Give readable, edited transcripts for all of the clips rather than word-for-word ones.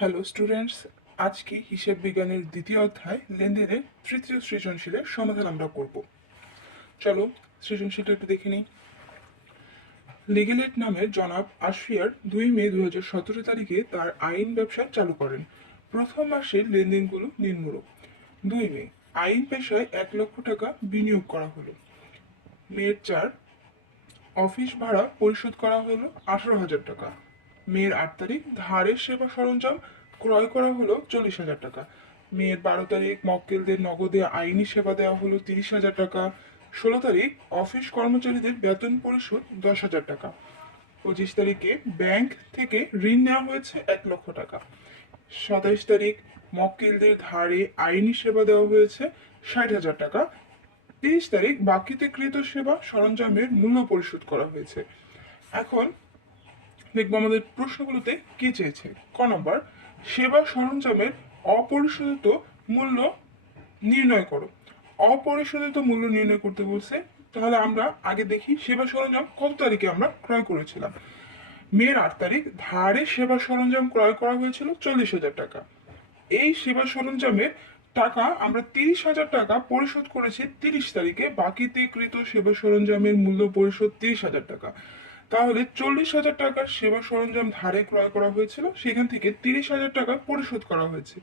Hello students, আজকে হিসাব বিজ্ঞানের দ্বিতীয় অধ্যায় লেনদেনের তৃতীয় সৃজনশীলের সমাধান আমরা করব। চলো সৃজনশীলটা একটু দেখে নিই। লিগেলেট নামের জনাব আশফিয়ার 2 মে 2017 তারিখে তার আইন ব্যবসা চালু করেন। প্রথম মাসের লেনদেনগুলো নিম্নরূপ। 2 মে, আইন পেশায় 1 লক্ষ টাকা বিনিয়োগ করা হলো। মে 4, অফিস ভাড়া পরিশোধ করা হলো 18,000 টাকা। মে 8 তারিখ, ধারের সেবা সরঞ্জাম ক্রয় করা হলো 40,000 টাকা। মে 12 তারিখ, মক্কেলদের নগদে আইনি সেবা দেওয়া হলো 30,000 টাকা। 16 তারিখ, অফিস কর্মচারীদের বেতন পরিশোধ 10,000 টাকা। 25 তারিখে, ব্যাংক থেকে ঋণ নেওয়া হয়েছে 1 লক্ষ টাকা। 27 তারিখ, মক্কেলদের ধারে আইনি সেবা দেওয়া হয়েছে 60,000 টাকা। 30 তারিখ, বাকিতে কৃত সেবা সরঞ্জামের মূল্য পরিশোধ করা হয়েছে। এখন দেখবো আমাদের প্রশ্নগুলোতে কি চেয়েছে। ক নম্বর, সেবা সরঞ্জামের অপরিশোধিত মূল্য নির্ণয় করো। অপরিশোধিত মূল্য নির্ণয় করতে বলছে, তাহলে আমরা আগে দেখি সেবা সরঞ্জাম কত তারিখে আমরা ক্রয় করেছিলাম। মে 8 তারিখ, ধারে সেবা সরঞ্জাম ক্রয় করা হয়েছিল 40,000 টাকা। এই সেবা সরঞ্জামের টাকা আমরা 30,000 টাকা পরিশোধ করেছি 30 তারিখে। বাকিতে কৃত সেবা সরঞ্জামের মূল্য পরিশোধ 30,000 টাকা। তাহলে 40,000 টাকার সেবা সরঞ্জাম ধারে ক্রয় করা হয়েছিল, সেখান থেকে 30,000 টাকা পরিশোধ করা হয়েছে।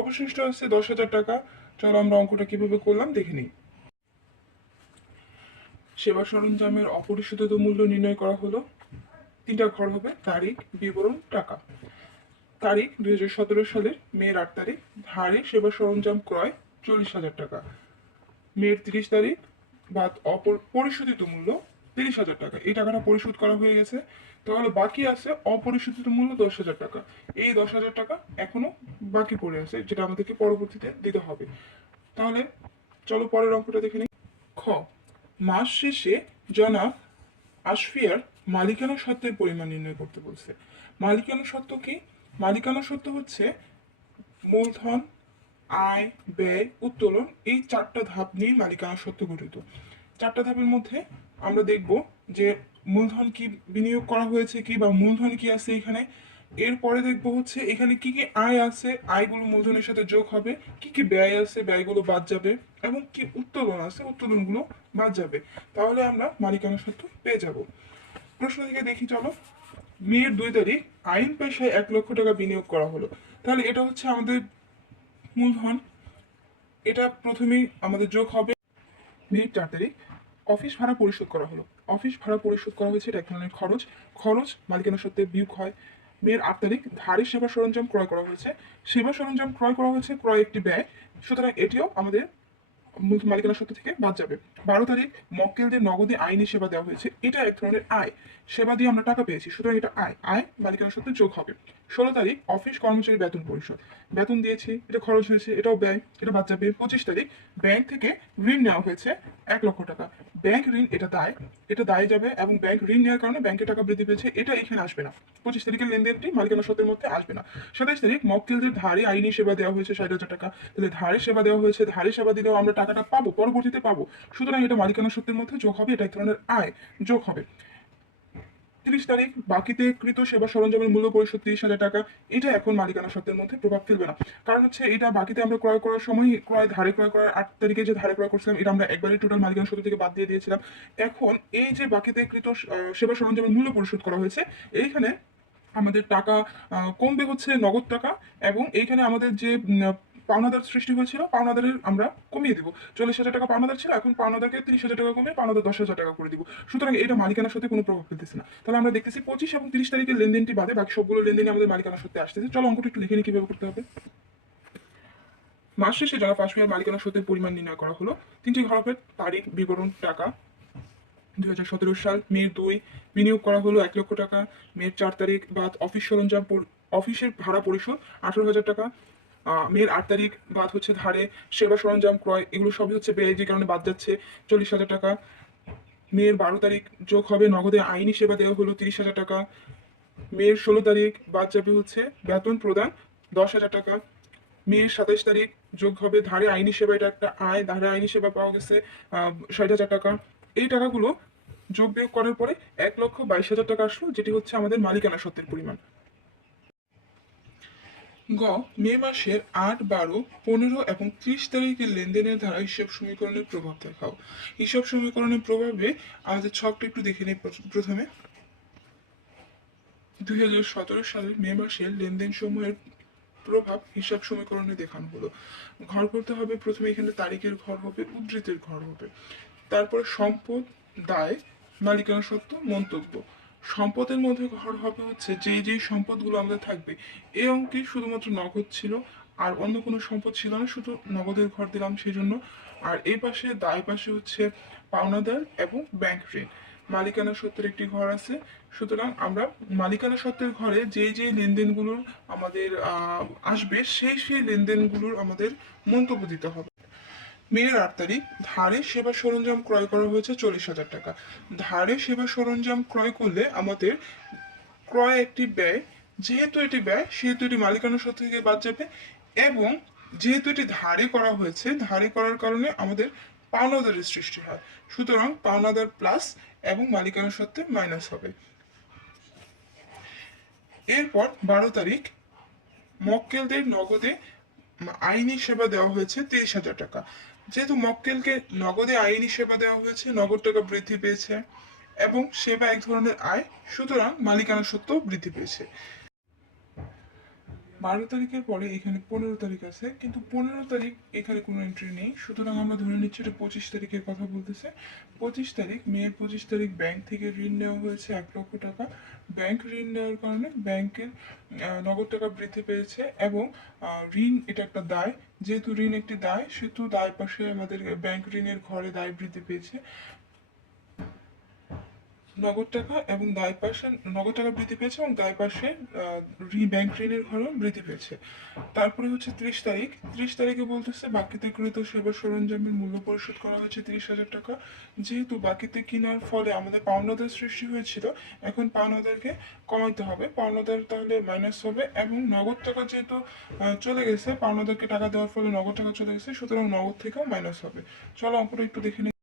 অবশিষ্ট আছে 10,000 টাকা। চলো আমরা অঙ্কটা কিভাবে করলাম দেখে নিই। সেবা সরঞ্জামের অপরিশোধিত মূল্য নির্ণয় করা হলো। 3টা ঘর হবে: তারিখ, বিবরণ, টাকা। তারিখ 2017 সালের মে 8 তারিখ, ধারে সেবা সরঞ্জাম ক্রয় 40,000 টাকা। মে 30 তারিখ, বা পরিশোধিত মূল্য 30,000 টাকা। এই টাকাটা পরিশোধ করা হয়ে গেছে, তাহলে বাকি আছে অপরিশোধিত মূল্য 10,000 টাকা। এই 10,000 টাকা এখনো বাকি পড়ে আছে, যেটা আমাদেরকে পরবর্তীতে দিতে হবে। তাহলে চলো পরের অঙ্কটা দেখে নিই। খ, মাস শেষে জনাব আশফিয়ার মালিকানা সত্ত্বের পরিমাণ নির্ণয় করতে বলছে। মালিকানা সত্ত্ব কি? মালিকানা সত্ত্ব হচ্ছে মূলধন, আয়, ব্যয়, উত্তোলন, এই 4টা ধাপ নিয়ে মালিকানা সত্ত্ব গঠিত। 4টা ধাপের মধ্যে আমরা দেখব যে মূলধন কি বিনিয়োগ করা হয়েছে কি, বা মূলধন কি আছে এখানে। এরপরে দেখবো হচ্ছে এখানে কি কি আয় আছে, আয়গুলো মূলধনের সাথে যোগ হবে। কি কি ব্যয় আছে, ব্যয়গুলো বাদ যাবে। এবং কি উত্তোলন আছে, উত্তোলনগুলো বাদ যাবে। তাহলে আমরা মালিকানা সত্ত্ব পেয়ে যাব। প্রশ্ন থেকে দেখি চলো। মে 2 তারিখ, আইন পেশায় 1 লক্ষ টাকা বিনিয়োগ করা হলো। তাহলে এটা হচ্ছে আমাদের মূলধন, এটা প্রথমেই আমাদের যোগ হবে। মে 4 তারিখ, অফিস ভাড়া পরিশোধ করা হলো। অফিস ভাড়া পরিশোধ করা হয়েছে, এটা এক ধরনের খরচ। খরচ মালিকানা সত্ত্বে বিয়োগ হয়। মে 8 তারিখ, ধারে সেবা সরঞ্জাম ক্রয় করা হয়েছে। সেবা সরঞ্জাম ক্রয় করা হয়েছে, ক্রয় একটি ব্যয়, সুতরাং এটিও আমাদের মালিকানা সত্ত্ব থেকে বাদ যাবে। 12 তারিখ, মক্কেলদের নগদে আইনি সেবা দেওয়া হয়েছে, এটা এক ধরনের আয়, সেবা দিয়ে আমরা টাকা পেয়েছি, সুতরাং এটা আয়, আয় মালিকানা সত্ত্বে যোগ হবে। 16 তারিখ, অফিস কর্মচারী বেতন পরিশোধ, বেতন দিয়েছি, এটা খরচ হয়েছে, এটাও ব্যয়, এটা বাদ যাবে। 25 তারিখ, ব্যাংক থেকে ঋণ নেওয়া হয়েছে 1 লক্ষ টাকা। ব্যাংক ঋণ, এটা দায়, এটা দায় যাবে, এবং ব্যাংক ঋণ নেওয়ার কারণে ব্যাংকের টাকা বৃদ্ধি পেয়েছে, এটা এখানে আসবে না। 25 তারিখের লেনদেনটি মালিকানা সত্ত্বের মধ্যে আসবে না। 27 তারিখ, মক্কেলদের ধারে আইনি সেবা দেওয়া হয়েছে 60,000 টাকা। তাহলে ধারে সেবা দেওয়া হয়েছে, ধারে সেবা দিলেও আমরা টাকাটা পাবো, পরবর্তীতে পাবো, সুতরাং এটা মালিকানা সত্ত্বের মধ্যে যোগ হবে, এটা এক ধরনের আয়, যোগ হবে। 30 তারিখ, বাকিতে কৃত সেবা সরঞ্জামের মূল্য পরিশোধ 30,000 টাকা। এটা এখন মালিকানা সত্ত্বের মধ্যে প্রভাব ফেলবে না, কারণ হচ্ছে এটা বাকিতে আমরা ক্রয় করার সময় ধারে ক্রয় করার 8 তারিখে যে ধারে ক্রয় করছিলাম, এটা আমরা একবারে টোটাল মালিকানা সত্ত্ব থেকে বাদ দিয়ে দিয়েছিলাম। এখন এই যে বাকিতে কৃত সেবা সরঞ্জামের মূল্য পরিশোধ করা হয়েছে, এইখানে আমাদের টাকা কমবে হচ্ছে নগদ টাকা, এবং এইখানে আমাদের যে পাওনাদার সৃষ্টি হয়েছিল, পাওনাদারের আমরা কমিয়ে দিব। 40,000 টাকা পাওনাদার ছিল, এখন পাওনাদারকে 30,000 টাকা কমিয়ে পাওনাদার 10,000 টাকা করে দিব। সুতরাং এটা মালিকানার সাথে কোনো প্রভাব ফেলতেছে না। তাহলে আমরা দেখতেছি 25 এবং 30 তারিখের লেনদেনটি বাদে বাকি সবগুলো লেনদেনই আমাদের মালিকানার সত্ত্বে আসতেছে। চলো অঙ্কটা একটু লিখে নিই কিভাবে করতে হবে। মাস শেষে যারা ফার্স্ট মালিকানার সত্ত্বের পরিমাণ নির্ণয় করা হলো। 3টি ঘর হবে: তারিখ, বিবরণ, টাকা। 2017 সাল মে 2, বিনিয়োগ করা হলো 1 লক্ষ টাকা। মে 4 তারিখ, বাদ অফিস সরঞ্জাম অফিসের ভাড়া পরিশোধ 18,000 টাকা। মে 8 তারিখ, বাদ হচ্ছে ধারে সেবা সরঞ্জাম ক্রয়, এগুলো সবই হচ্ছে ব্যয়, যে কারণে বাদ যাচ্ছে 40,000 টাকা। মে 12 তারিখ, যোগ হবে নগদে আইনি সেবা দেওয়া হলো 30,000 টাকা। মে 16 তারিখ, বাদ যাবে হচ্ছে বেতন প্রদান 10,000 টাকা। মে 27 তারিখ, যোগ হবে ধারে আইনি সেবা, এটা একটা আয়, ধারে আইনি সেবা পাওয়া গেছে 60,000 টাকা। এই টাকাগুলো যোগ বিয়োগ করার পরে 1,22,000 টাকা আসলো, যেটি হচ্ছে আমাদের মালিকানা সত্ত্বের পরিমাণ। গ মে মাসের 8, 12, 15 এবং 30 তারিখের লেনদেনের ধারা হিসাব সমীকরণের প্রভাব দেখাও। হিসাব সমীকরণের প্রভাবে আমাদের ছকটা একটু দেখে নিই প্রথমে। 2017 সালের মে মাসের লেনদেন সমূহের প্রভাব হিসাব সমীকরণে দেখানো হলো। ঘর করতে হবে, প্রথমে এখানে তারিখের ঘর হবে, উদ্ধৃতির ঘর হবে, তারপরে সম্পদ, দায়, মালিকানা সত্ত্ব, মন্তব্য। সম্পদের মধ্যে ঘর হবে হচ্ছে যেই সম্পদগুলো আমাদের থাকবে। এই অঙ্কে শুধুমাত্র নগদ ছিল, আর অন্য কোনো সম্পদ ছিল না, শুধু নগদের ঘর দিলাম সেই জন্য। আর এই পাশে দায় পাশে হচ্ছে পাওনাদার এবং ব্যাংক ঋণ। মালিকানা সত্ত্বের একটি ঘর আছে, সুতরাং আমরা মালিকানা সত্ত্বের ঘরে যেই লেনদেনগুলোর আমাদের আসবে সেই লেনদেনগুলোর আমাদের মন্তব্য দিতে হবে। মেয়ের 8 তারিখ ধারে সেবা সরঞ্জাম ক্রয় করা হয়েছে 40,000 টাকা। ধারে সেবা সরঞ্জাম ক্রয় করলে আমাদের ক্রয় একটি ব্যয়, যেহেতু এটি ব্যয় সেহেতু এটি মালিকানা সত্ত্ব থেকে বাদ যাবে, এবং যেহেতু এটি ধারে করা হয়েছে, ধারে করার কারণে আমাদের পাওনাদারের সৃষ্টি হয়, সুতরাং পাওনাদার প্লাস এবং মালিকানা সত্ত্বে মাইনাস হবে। এরপর 12 তারিখ মক্কেলদের নগদে আইনি সেবা দেওয়া হয়েছে 30,000 টাকা। যেহেতু মক্কেলকে নগদে আইনি সেবা দেওয়া হয়েছে, নগদ টাকা বৃদ্ধি পেয়েছে এবং সেবা এক ধরনের আয়, সুতরাং মালিকানা সত্ত্ব বৃদ্ধি পেয়েছে। 12 তারিখের পরে এখানে 15 তারিখ আছে, কিন্তু 15 তারিখ এখানে কোনো এন্ট্রি নেই, সুতরাং আমরা ধরে নিচ্ছি এটা 25 তারিখের কথা বলতেছে। 25 তারিখ মেয়ের 25 তারিখ ব্যাংক থেকে ঋণ নেওয়া হয়েছে 1 লক্ষ টাকা। ব্যাংক ঋণ নেওয়ার কারণে ব্যাংকের নগদ টাকা বৃদ্ধি পেয়েছে, এবং ঋণ এটা একটা দায়, যেহেতু ঋণ একটি দায় সেহেতু দায় পাশে আমাদের ব্যাংক ঋণের ঘরে দায় বৃদ্ধি পেয়েছে। নগদ টাকা এবং দায় পাশে নগদ টাকা বৃদ্ধি পেয়েছে এবং দায় পাশে ব্যাংক ঋণের ঘরও বৃদ্ধি পেয়েছে। তারপরে হচ্ছে 30 তারিখ। 30 তারিখে বলতেছে বাকিতে কৃত সেবা সরঞ্জামের মূল্য পরিশোধ করা হয়েছে 30,000 টাকা। যেহেতু বাকিতে কেনার ফলে আমাদের পাওনাদার সৃষ্টি হয়েছিল, এখন পাওনাদারকে কমাইতে হবে, পাওনাদার তাহলে মাইনাস হবে, এবং নগদ টাকা যেহেতু চলে গেছে, পাওনাদারকে টাকা দেওয়ার ফলে নগদ টাকা চলে গেছে, সুতরাং নগদ থেকেও মাইনাস হবে। চলো অঙ্কটা একটু দেখে নিই।